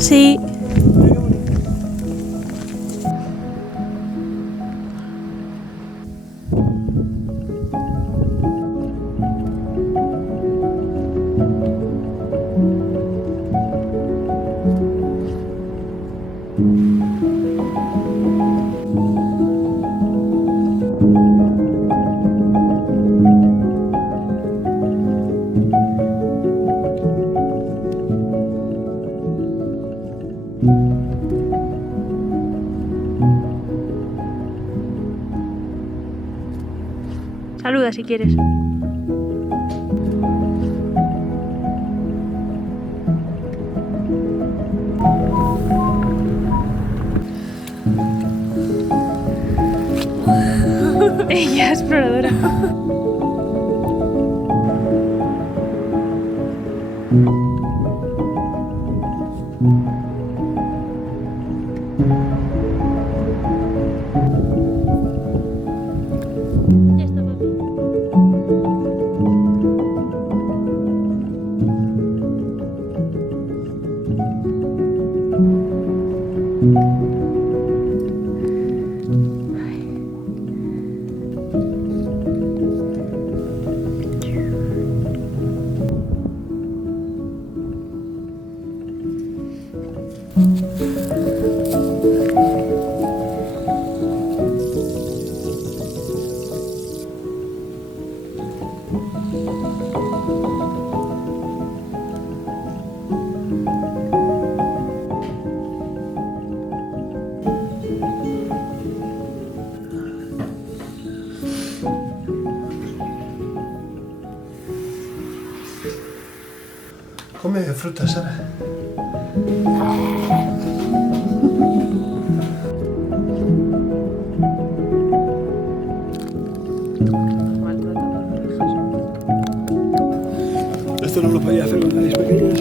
Sí. Saluda si quieres. Ella exploradora. Ya está, papi. Come fruta, Sara. Esto no lo podía hacer cuando erais pequeños.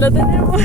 Lo tenemos.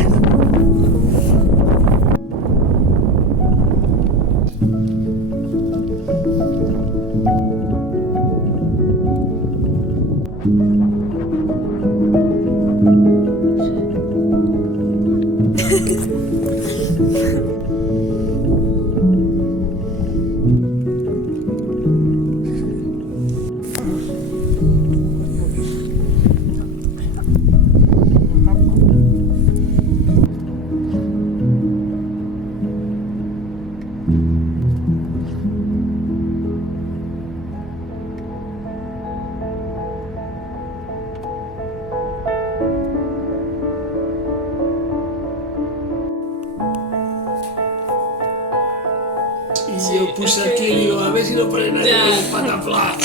Y yo puse aquí y digo, a ver si lo ponen ahí en el pataflá.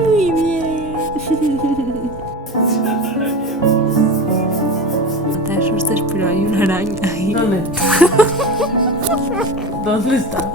Muy bien. No te asustes, pero hay una araña ahí. ¿Dónde? ¿Dónde está?